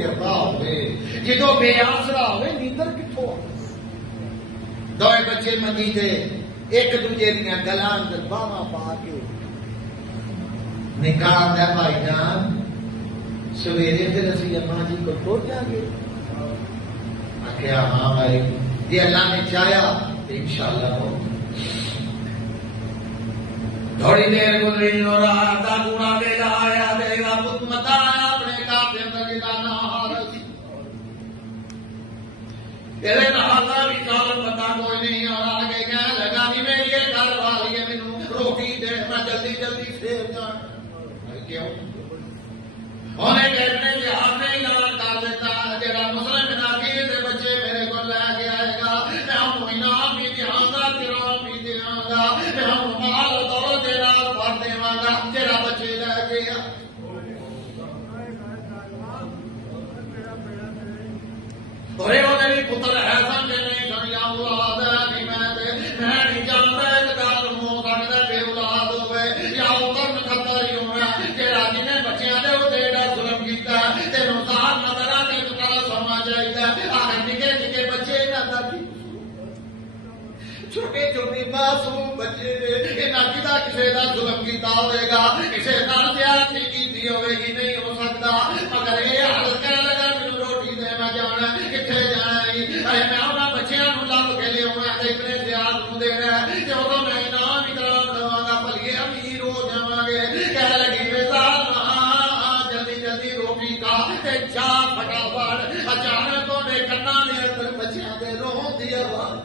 گرتا ہوئے جدو بے آسرا ہوئے نیندر کتوں دوئے بچے منگی دے ایک دوجے دیا گلان دے باواں پا کے نکال دے بھائی جان سویرے پھر اسی اماں جی کو ٹوٹ جائیں گے آخیا ہاں بھائی یہ اللہ نے چاہیا تو انشاءاللہ ہو تھوڑی دیر گزری اور آتا گوڑا ویلا آیا دے گا بت متا آیا اپنے کافر نگیتا نہ حالت تیرے نحاظہ بھی سال پتا کوئی نہیں اور آگے کہنے لگا بھی میری یہ گھر والی ہے میں روٹی دے میں جلدی جلدی پھیر جانا کیوں انہیں کہنے لحاظ میں اعلان کر دیتا جڑا مسلم ناکیر دے بچے میرے کو لے کے آئے گا میں ہم انعام بھی دیاں گا کرام بھی دیاں گا میں ہم مال و دولت دے نال بھر دیواں گا جڑا بچے لے کے آ اور یہ انہیں بھی پتر ہے سمجھے نہیں سمجھا اولاد ہے نہیں میں نہیں جانتا ہے کہ گل ہو سکتا بے اولاد ہوئے یا اتر خطر ہی ہونا جڑا جنہیں بچیاں دے وہ ایڈا ظلم کیتا ہے تے نقصان نظر آتے تو کلا سمجھ چاہیے آخر نکے نکے بچے نہ کی چھوٹے چھوٹے معصوم بچے انہاں کدا کسے دا ظلم کیتا ہوئے گا کسے نال زیادتی کیتی ہوئے گی نہیں ہو سکتا مگر یہ حالت کہنے لگا مینوں روٹی دے میں جانا کتنے جانا ہے میں انہاں بچیاں نوں لب کے لے آنا اتنے زیادہ نوں دینا تے اودوں میں انعام اکرام دواں گا بلکہ امیر ہو جاواں گے کہنے لگی مثال جلدی جلدی روٹی کھا تے جا فٹافٹ اچانک انہیں کنا دے اندر بچیاں دے روح دی آواز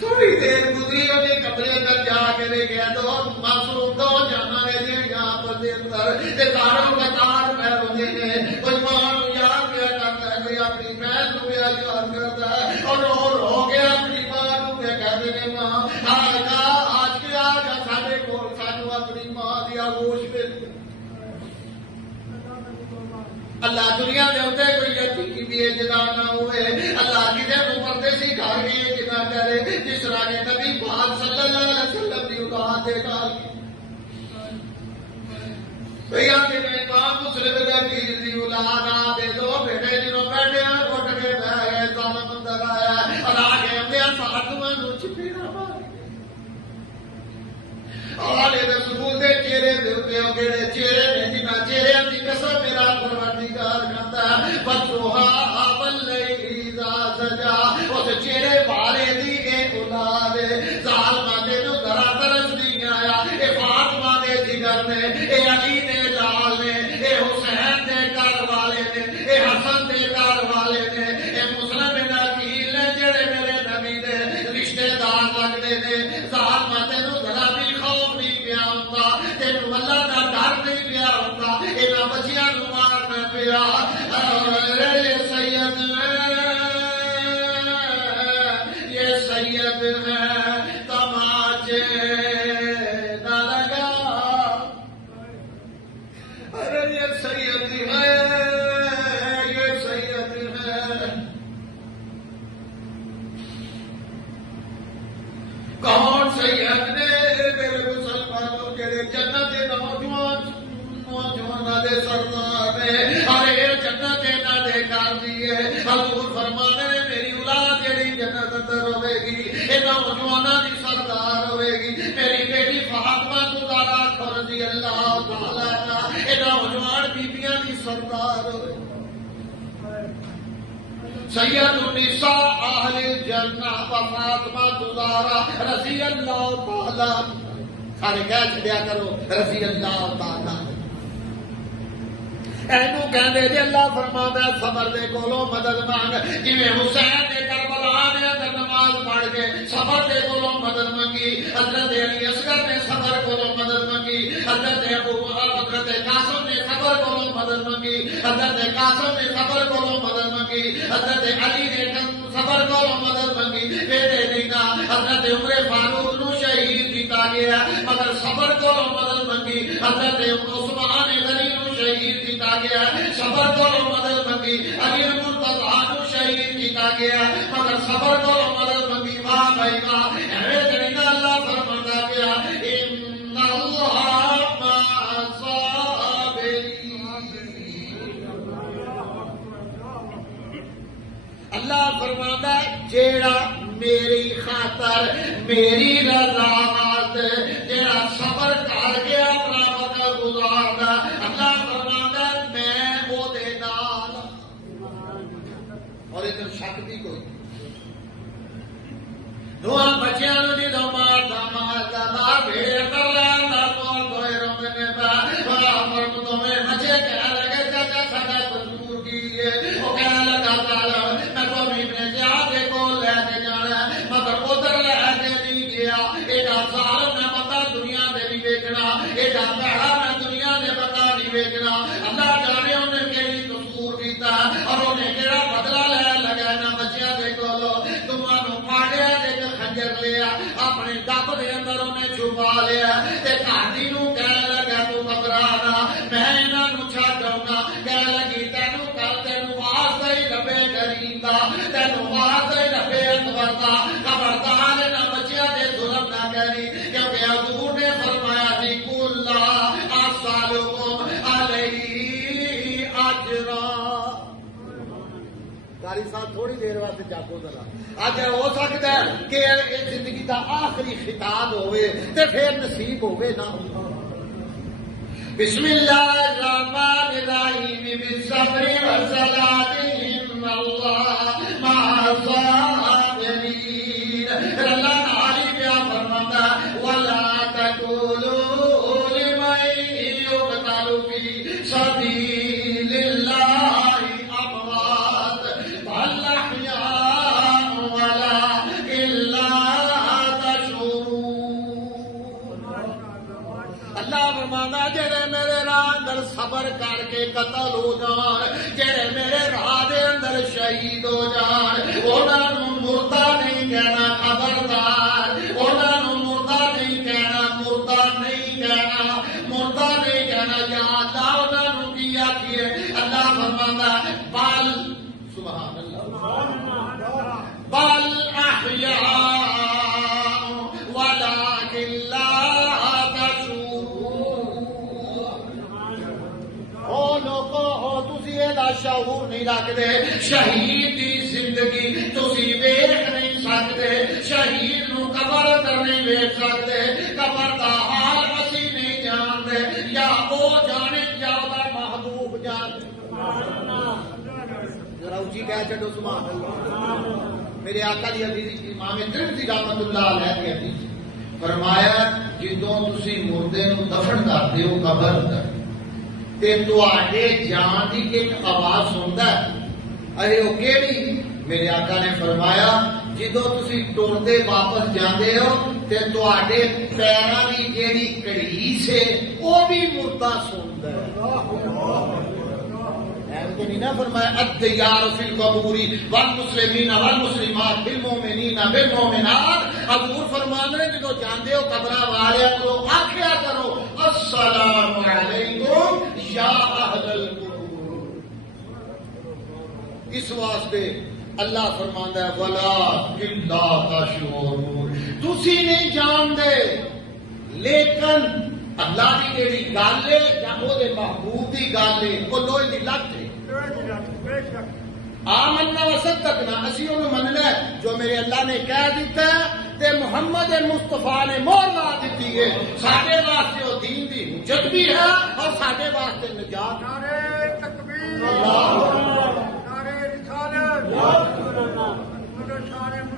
تھوڑی دیر گزری انہیں کمرے اندر جا کے لے گیا تو معصوم دو جانا گئے جی یہاں پر دے اندر داروں کا تار پہ ہوتے ہیں کوئی ماں یاد کیا کرتا ہے کوئی اپنی بہن کو بھی یاد کرتا ہے اور ہو گیا اپنی ماں کو بھی کہتے ہیں ماں آج کے آج سارے کو سانو اپنی ماں دی آغوش پہ اللہ دنیا دے ہوتے کوئی یتیم بھی جدا نہ ہوئے اللہ کی دے پردیسی گھر گئے جدا کرے جس طرح کے نبی پاک صلی اللہ علیہ وسلم دی اطاعت کال بھیا کہ میں امام مسلم دے پیر دی اولاد آ دے دو بیٹے جنوں بیٹھے ہیں اٹھ کے بہ گئے ظالم اندر آیا اور آگے ہم دے فاطمہ نو چپیڑا ماری آلے رسول دے چہرے دے اوتے او گڑے چہرے نے جنہاں چہرے دی قسم میرا پروردگار کرتا ہے فتوہا واللیل اذا سجا اس چہرے والے دی اے اولاد ظالماں دے نو ذرا ترس نہیں آیا اے فاطمہ دے جگر نے اے علی دے لال نے اے حسین دے گھر والے نے اے حسن دے گھر والے نے اے مسلم ناکیل نے جڑے میرے نبی دے رشتے دار لگدے نے ظالماں دے نو ذرا بھی خوف نہیں پیا ہوندا تینوں اللہ دا ڈر نہیں پیا ہوندا انہاں بچیاں نوں مارنا پیا یہ سید ہے تماچے نہ لگا ارے یہ سید ہے یہ سید ہے کون سید نے میرے مسلمانوں کے جنت نوجوان دے سردار نے ارے جنت نہ دے کر دیے حضور فرمانے میری اولاد جڑی جنت اندر ہوے گی اے نوجواناں دی سردار ہوے گی میری بیٹی فاطمہ زہرا رضی اللہ تعالی عنہا اے نوجوان بیبیاں دی سردار ہوے سید النساء اہل الجنہ فاطمہ زہرا رضی اللہ تعالی سارے کہہ چھڈیا کرو رضی اللہ تعالی اینو کہندے جی اللہ فرماتا ہے صبر دے کولوں مدد مانگ جویں حسین نے کربلا دے اندر نماز پڑھ کے صبر دے کولوں مدد منگی حضرت علی اصغر نے صبر کولوں مدد منگی حضرت حضرت قاسم نے صبر کولوں مدد منگی حضرت قاسم نے صبر کولوں مدد منگی حضرت علی نے صبر کولوں مدد منگی بیٹے دینا حضرت عمر فاروق نو شہید کیتا گیا مگر صبر کولوں مدد منگی حضرت عثمان غنی نو شہید کیتا گیا صبر کولوں مدد منگی علی مرتضی نو شہید کیتا گیا مگر صبر کولوں مدد منگی واہ بھائی واہ ایویں جڑا اللہ فرماتا پیا ان اللہ مع الصابرین اللہ فرماتا ہے جیڑا میری خاطر میری رضا واسطے جیڑا صبر کر کے اپنا وقت گزاردا اللہ فرماتا ہے میں وہ دے نال اور ادھر شک بھی کوئی دعا بچیاں نوں جدوں ماردا بھیڑ کر لینا تو کوئی رونے پا اور تمہیں بچے کہہ لگے چاچا ساڈا قصور کی ہے وہ کہنے لگا تعالی میں تو اپنے جہاد کو لے کے جانا مگر ادھر لے کے نہیں گیا ایڈا سال میں پتا دنیا دے بھی ویکنا ایڈا پیڑا میں دنیا دے پتا نہیں ویکنا اللہ جانے انہیں کہڑی قصور کیتا اور انہیں کہڑا بدلہ لے لگا نہ بچیاں دے کولو تمہانوں پاڑیا دے کے خنجر لیا اپنے دب دے اندر انہیں چھپا لیا تے کہانی نوں کہنے لگا تو گھبرانا میں انہاں نوں چھڈ آؤں گا کہنے لگی تینوں کل تینوں واسطے ہی لبے کریم دا تینوں واسطے ہی لبے اکبر دا خبردار نہ بچیاں دے ظلم نہ کری کیونکہ حضور نے فرمایا جی کلا اسالکم علیہ اجرا قاری صاحب تھوڑی دیر واسطے جاگو ذرا اج ہو سکتا ہے کہ یہ زندگی دا آخری خطاب ہوئے تے پھر نصیب ہوئے نہ بسم اللہ الرحمن الرحیم بالصبر والصلاة ان اللہ مع الصابرین اللہ تعالی پیا فرماتا ولا تقولوا لمن يقتل في سبيل الله اموات بل احياء ولكن لا تشعرون اللہ فرماتا جڑے میرے راہ اندر صبر کر کے قتل ہو جان جڑے میرے راہ دے اندر شہید ہو جان انہاں نوں مردہ نہیں کہنا خبردار انہاں نوں مردہ نہیں کہنا مردہ نہیں کہنا مردہ نہیں کہنا یا اللہ انہاں نوں کی آکھیے اللہ فرماتا بل سبحان اللہ بل احیاء ولکن لا شعور نہیں رکھتے شہید کی زندگی تسی ویکھ نہیں سکتے شہید نو قبر اندر نہیں ویکھ سکتے قبر دا حال اسی نہیں جانتے یا وہ جانے یا دا محبوب جانتے ذرا اونچی کہہ چھڈو سبحان اللہ میرے آقا دی حدیث امام ترمذی رحمۃ اللہ علیہ کی حدیث فرمایا جدوں تسی مردے نو دفن کردے ہو قبر اندر تے تواڈے جان دی ایک آواز سندا ہے ارے او کیڑی میرے آقا نے فرمایا جدوں تسی ٹردے واپس جاندے ہو تے تواڈے پیراں دی جیڑی کڑیس ہے او بھی مردہ سندا ہے تو نہیں نہ فرمایا الدیار فی القبور والمسلمین والمسلمات بالمؤمنین بالمؤمنات حضور فرمانے ہیں جدو جاندے ہو قبراں والے کو آکھیا کرو السلام علیکم یا اہل القبور اس واسطے اللہ فرماندا ہے ولا الا تشعرون تسی نہیں جاندے لیکن اللہ کی جیڑی گل ہے یا وہ محبوب کی گل ہے وہ لوہے کی لت ہے آمنا وصدقنا اسی انہوں مننا ہے جو میرے اللہ نے کہہ دیتا ہے تے محمد مصطفیٰ نے مہر لا دیتی ہے ساڈے واسطے وہ دین دی حجت بھی ہے اور ساڈے واسطے نجات نعرہ تکبیر اللہ نعرہ رسالت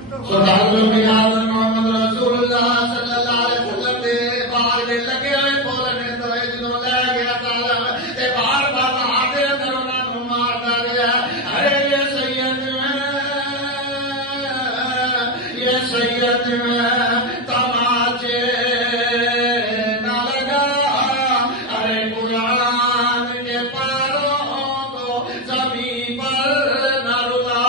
محمد رسول اللہ صلی اللہ علیہ وسلم دے بار دے لگے ہوئے بولنے تو جدوں لے گیا تعالی تے بار بار ہاتھ دے اندر انہاں نوں ماردا رہیا ارے یہ سید تماچے نہ لگا ارے قرآن کے پاروں کو زمین پر نہ رلا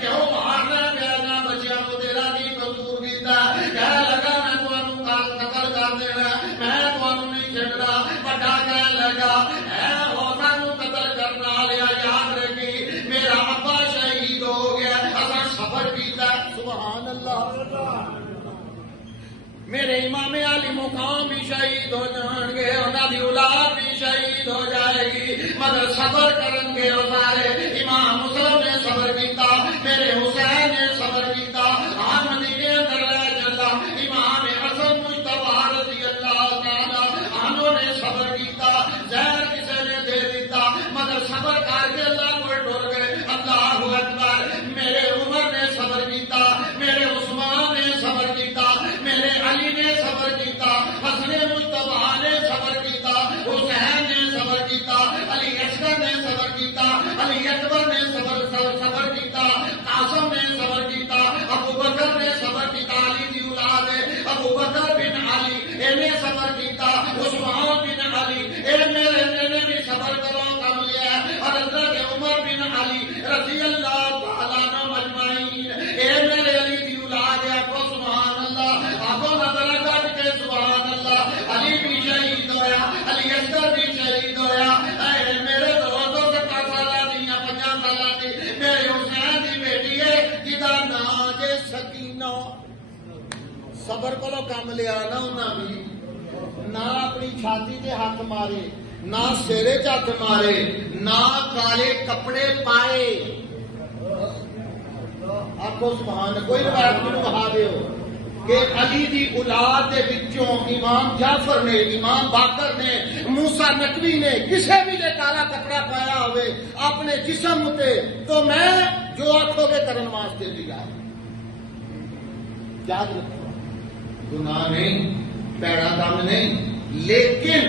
کیوں مارنا پیا نہ بچیاں کو تیرا نہیں قصور کیتا کہہ لگا میں تمہوں قتل کر دینا میں تمہوں نہیں چھڈنا بڑا کہہ لگا اے ہو سانو قتل کرنا لیا یاد رکھی میرا ابا شہید ہو گیا اصل صبر کیتا سبحان اللہ میرے امام علی مقام بھی شہید ہو جان گے انہاں دی اولاد بھی شہید ہو جائے گی مگر صبر کرن گے وہ سارے امام مسلم نے صبر کیتا، میرے حسین نے صبر کیتا، آن مدینے اندر رہ جاتا، امام حسن مجتبی رضی اللہ تعالی عنہ نے صبر کیتا، زہر کسی نے دے دیتا مگر صبر کر کے اللہ کو ڈر گئے۔ اللہ اکبر، میرے عمر نے صبر کیتا، میرے عثمان نے صبر کیتا، میرے علی نے صبر کیتا، حسن مجتبی نے صبر کیتا، حسین نے صبر کیتا، علی اصغر نے صبر کیتا، علی اکبر نے صبر کیتا، قاسم نے صبر کیتا، ابو بکر نے صبر کیتا، علی دی اولاد ہے ابو بکر بن علی انہیں صبر کیتا، عثمان بن علی اے میرے نے بھی صبر کرو کم لیا، اور حضرت عمر بن علی رضی اللہ تعالیٰ عنہ مجمعین اے میرے علی دی اولاد ہے، آپ سبحان اللہ، آپ نظر کر کے سبحان اللہ، علی بھی شہید ہویا، علی اصغر بھی شہید ہویا، اے میرے دوستوں 70 سالہ دی یا 50 سالہ دی میرے حسین دی بیٹی ہے جدا نا جے سکینہ، صبر کو کم لیا نا انہاں بھی، نہ اپنی چھاتی تے ہاتھ مارے، نہ سیرے چ ہاتھ مارے، نہ کالے کپڑے پائے۔ آخو سبحان، کوئی روایت میں بہا دیو کہ علی دی اولاد دے وچوں امام جعفر نے، امام باقر نے، موسیٰ نقوی نے کسے بھی نے کالا کپڑا پایا ہوئے اپنے جسم تے تو میں جو آخو گے کرن واسطے دیا ہے۔ یاد رکھو، گناہ نہیں، پیڑا دم نہیں، لیکن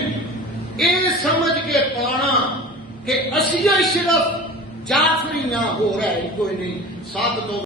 یہ سمجھ کے پانا کہ اسی صرف جعفری نہ ہو رہا ہے کوئی نہیں، سب تو